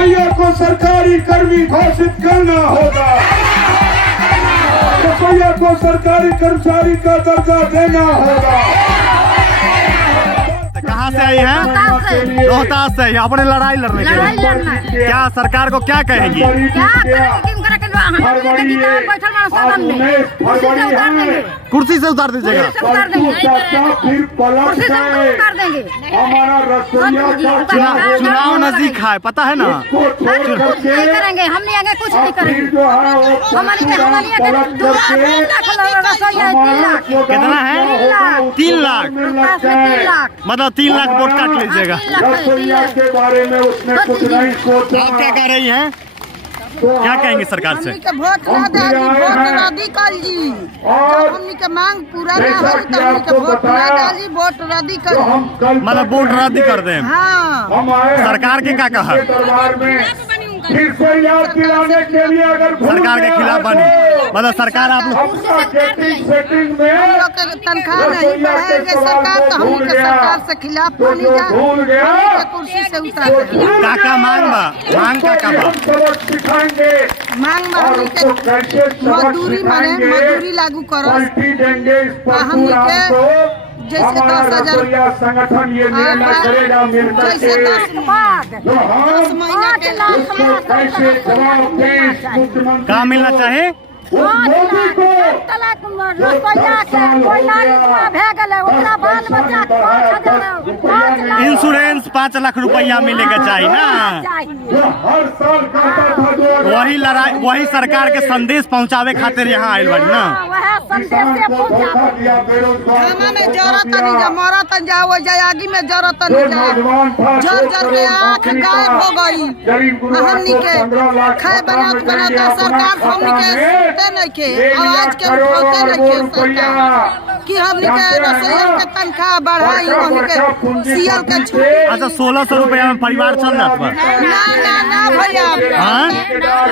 रसोइया को सरकारी कर्मी घोषित करना होगा। रसोइया को सरकारी कर्मचारी का दर्जा देना होगा। कहाँ से आई हैं? रोहतास से। आपने लड़ाई लड़ने के लिए क्या सरकार को क्या कहेंगी? कुर्सी से उतार दीजिएगा। चुनाव नजदीक है, पता है ना। नहीं करेंगे, हम नहीं आगे, कुछ नहीं करेंगे। कितना है? 3 लाख। मतलब 3 लाख वोट काट लीजिएगा। के बारे में उसने कुछ नहीं सोचा। आप क्या कह रही हैं? क्या कहेंगे सरकार से? वोट रद्दी कर जी, हमनी के मांग पूरा ना हो तो हमनी के वोट ना डाली, वोट रद्दी कर। मतलब वोट रद्दी कर दें। हाँ, सरकार के क्या कहा? दरबार में फिर से याद दिलाने के लिए अगर सरकार के खिलाफ बनी, मतलब सरकार आप लोग सेटिंग में हम लोग के तनख्वाह नहीं बढ़ाएंगे सरकार तो हमनी के सरकार से खिलाफ बनी जा, हमनी के कुर्सी से उतार देंगे। काका मांग बा, मांग काका बा। सबक सिखाएंगे, मांग हमनी के मजदूरी माने मजदूरी लागू करो, पलटी देंगे इस पर हमनी के जैसे 10,000 संगठन ये निर्णय करेगा मिलकर जैसे 10 महीना के कैसे जवाब दें मुख्यमंत्री कहाँ मिलना चाहे? मोदी को इंश्योरेंस 5 लाख रुपया मिलेगा चाहिए ना। हर साल कहता था वही लड़ाई, वही सरकार के संदेश पहुंचावे खातिर यहाँ आयल बाड़ी ना। घामा में जरूरत नहीं जा, मरत जा, वो जयागी में जरूरत नहीं जा, जर जर के आँख गायब हो गई। हमनी के खाए बनाता सरकार हमनी के सुनते नहीं के, आवाज के उठाते नहीं के सरकार कि हमनी के रसोइया के तनख्वाह बढ़ाई, हमनी के सीएल के छूट। अच्छा 1600 रुपया में परिवार चल जाता बा? ना भैया,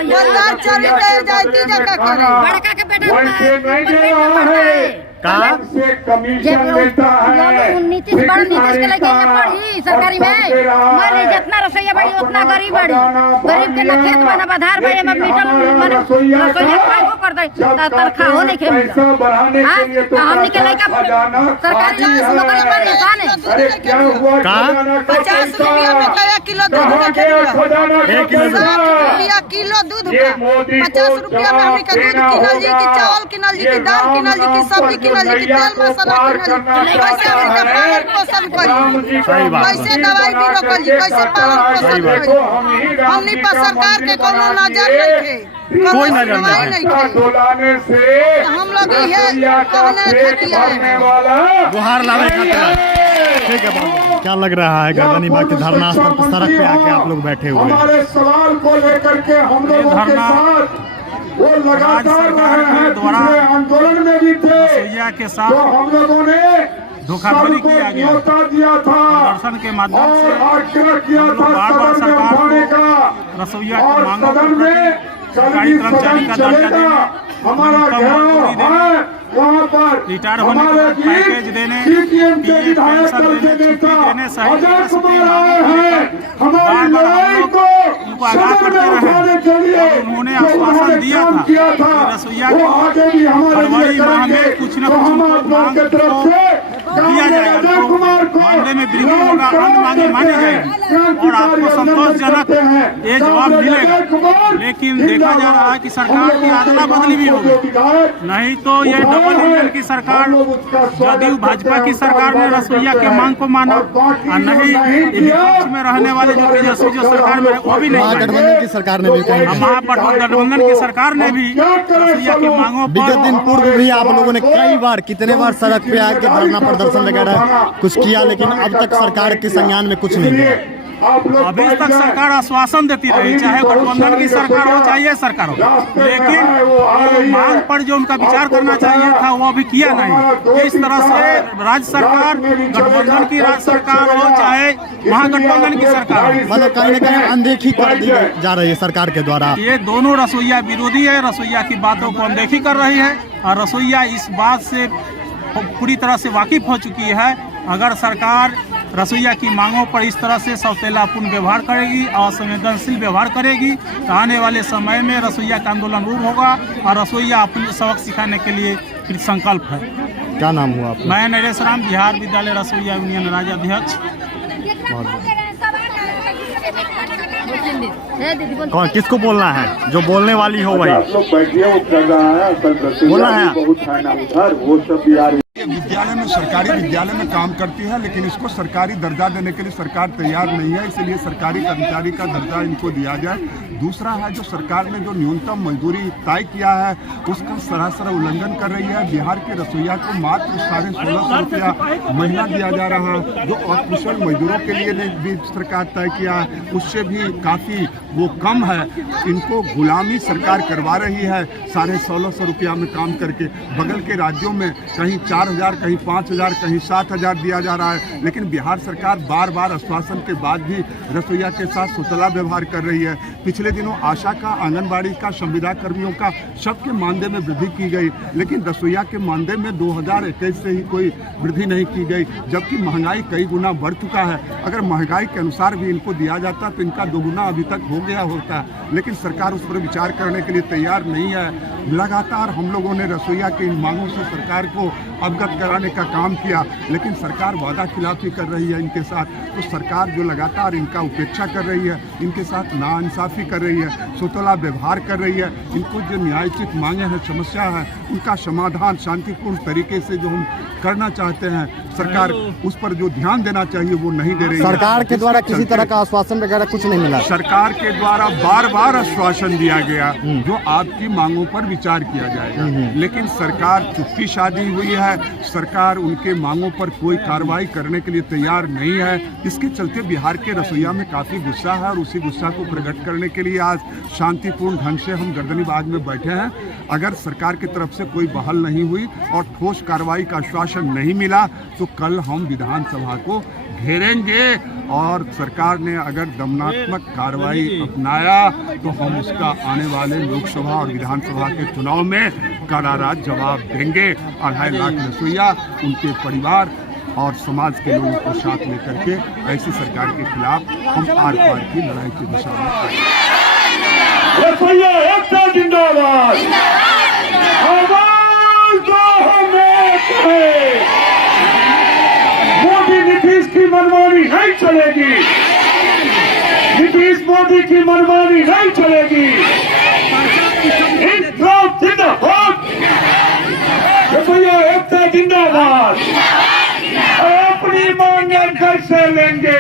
बंदर चली दे जाती जगह करे बड़का के बेटा नहीं दे रहा है कहा से कमीशन देता है। नीतीश बड़ नीतीश के लगे पढ़ी सरकारी में मारे जितना रसोइया बड़ी उतना गरीब बड़ी, गरीब के ना खेत बना बधार भाई में मीटर रसोइया खाओ कर दे तनख्वाह हो नहीं के हमनी के लइका सरकारी नौकरी पर इंसान है। क्या हुआ? कहा 50 रुपया में 1 किलो दूध का 1 रुपया किलो दूध का 50 रुपया में हमनी के दूध किनल जी की चावल किनल जी की दाल किनल जी की सब्जी किनल जी की तेल मसाला किनल जी, कैसे हमनी के पालन पोषण करी, कैसे दवाई भी रोकल जी, कैसे पालन पोषण करी। हमनी पर सरकार के कोनो नजर नहीं थे, कोई नजर नहीं से हम लोग ये कहने थे गुहार लावे खातिर। ठीक है बाबू, क्या लग रहा है गर्दनीबाग के धरना स्थल पर सड़क पे आके आप लोग बैठे हुए हैं? हमारे सवाल को लेकर के हम लोगों के साथ वो लगातार रहे हैं, पिछले आंदोलन में भी थे के साथ तो हम लोगों ने धोखाधड़ी किया गया, दिया था, प्रदर्शन के माध्यम से आग्रह किया था बार-बार सदन में सरकार उठाने को का रसोइया और की मांगों सदन को में सरकारी कर्मचारी का दर्जा देने, हमारा घेराव है वहाँ पर रिटायर होने के बाद पैकेज देने, पीएफ पेंशन देने, छुट्टी देने सहित हमारी लड़ाई को उनको आगाह करते रहे। उन्होंने आश्वासन दिया था कि रसोइया को फरवरी माह में कुछ न कुछ मांग दिया जाएगा, तो मामले में वृद्धि होगा, अन्य मांगे मानी जाएगी और आपको संतोषजनक ये जवाब मिलेगा। लेकिन देखा जा रहा है कि सरकार की अदला बदली भी होगी, नहीं तो ये डबल इंजन की सरकार, जदयू भाजपा की सरकार ने रसोइया के मांग को माना और नहीं विपक्ष में रहने वाले जो तेजस्वी जो सरकार में वो भी नहीं, महागठबंधन की सरकार ने भी कही, महागठबंधन की सरकार ने भी रसोइया की मांगों पर विगत दिन पूर्व भी आप लोगों ने कई बार कितने बार सड़क पे आके धरना प्रदर्शन वगैरह कुछ किया, लेकिन अब तक सरकार के संज्ञान में कुछ नहीं किया। अभी तक सरकार आश्वासन देती रही, चाहे गठबंधन की सरकार हो चाहे सरकार हो, लेकिन मांग पर जो उनका विचार करना चाहिए था वो अभी किया नहीं। इस तरह से राज्य सरकार, गठबंधन की राज्य सरकार हो चाहे महागठबंधन की सरकार हो, मतलब कहीं न कहीं अनदेखी कर दी जा रही है सरकार के द्वारा। ये दोनों रसोइया विरोधी है, रसोइया की बातों को अनदेखी कर रही है और रसोइया इस बात से पूरी तरह से वाकिफ हो चुकी है। अगर सरकार रसोईया की मांगों पर इस तरह से सौतेलापूर्ण व्यवहार करेगी और संवेदनशील व्यवहार करेगी तो आने वाले समय में रसोईया का आंदोलन रूप होगा और रसोईया अपने सबक सिखाने के लिए संकल्प है। क्या नाम हुआ आपका? मैं नरेश राम, बिहार विद्यालय रसोईया यूनियन राज्य अध्यक्ष। कौन किसको बोलना है? जो बोलने वाली हो वही आप लोग बैठिए, वो कर रहा है असल बोला है। बहुत है ना उधर, वो सब बिहार विद्यालय में सरकारी विद्यालय में काम करती है, लेकिन इसको सरकारी दर्जा देने के लिए सरकार तैयार नहीं है, इसलिए सरकारी कर्मचारी का दर्जा इनको दिया जाए। दूसरा है जो सरकार ने जो न्यूनतम मजदूरी तय किया है उसका सरासर उल्लंघन कर रही है। बिहार के रसोईया को मात्र 1650 रुपया महीना दिया जा रहा है, जो अकुशल मजदूरों के लिए ने भी सरकार तय किया है उससे भी काफ़ी वो कम है। इनको गुलामी सरकार करवा रही है 1650 रुपया में काम करके। बगल के राज्यों में कहीं 4000, कहीं 5000, कहीं 7000 दिया जा रहा है, लेकिन बिहार सरकार बार बार आश्वासन के बाद भी रसोईया के साथ सोतला व्यवहार कर रही है। पिछले दिनों आशा का, आंगनबाड़ी का, संविदा कर्मियों का सबके मानदेय में वृद्धि की गई, लेकिन रसोईया के मानदेय में 2021 से ही कोई वृद्धि नहीं की गई, जबकि महंगाई कई गुना बढ़ चुका है। अगर महंगाई के अनुसार भी इनको दिया जाता तो इनका दोगुना अभी तक हो गया होता, लेकिन सरकार उस पर विचार करने के लिए तैयार नहीं है। लगातार हम लोगों ने रसोईया की इन मांगों से सरकार को अवगत कराने का काम किया, लेकिन सरकार वादा खिलाफी कर रही है इनके साथ। तो सरकार जो लगातार इनका उपेक्षा कर रही है, इनके साथ नाइंसाफ़ी कर रही है, सोतला व्यवहार कर रही है। इनको जो न्यायोचित मांगे हैं, समस्या है, उनका समाधान शांतिपूर्ण तरीके से जो हम करना चाहते हैं, सरकार उस पर जो ध्यान देना चाहिए वो नहीं दे रही है। सरकार के द्वारा किसी तरह का आश्वासन वगैरह कुछ नहीं मिला? सरकार के द्वारा बार बार आश्वासन दिया गया जो आपकी मांगों पर विचार किया जाएगा, लेकिन सरकार चुप्पी साधी हुई है। सरकार उनके मांगों पर कोई कार्रवाई करने के लिए तैयार नहीं है। इसके चलते बिहार के रसोईया में काफ़ी गुस्सा है और उसी गुस्सा को प्रकट करने के लिए आज शांतिपूर्ण ढंग से हम गर्दनी बाग में बैठे हैं। अगर सरकार की तरफ से कोई बहल नहीं हुई और ठोस कार्रवाई का आश्वासन नहीं मिला तो कल हम विधानसभा को घेरेंगे, और सरकार ने अगर दमनात्मक कार्रवाई अपनाया तो हम उसका आने वाले लोकसभा और विधानसभा के चुनाव में करारा जवाब देंगे। 2.5 लाख रसोईया, उनके परिवार और समाज के लोगों को साथ लेकर के ऐसी सरकार के खिलाफ हम आर पार की लड़ाई की दिशा में रसोईया एकता जिंदाबाद, आवाज दो हमें कहे। मोदी नीतीश की मनमानी नहीं चलेगी, नीतीश मोदी की मनमानी नहीं चलेगी। इंसाफ जिंदाबाद, रसोईया एकता जिंदाबाद। अपनी मांगे कैसे लेंगे?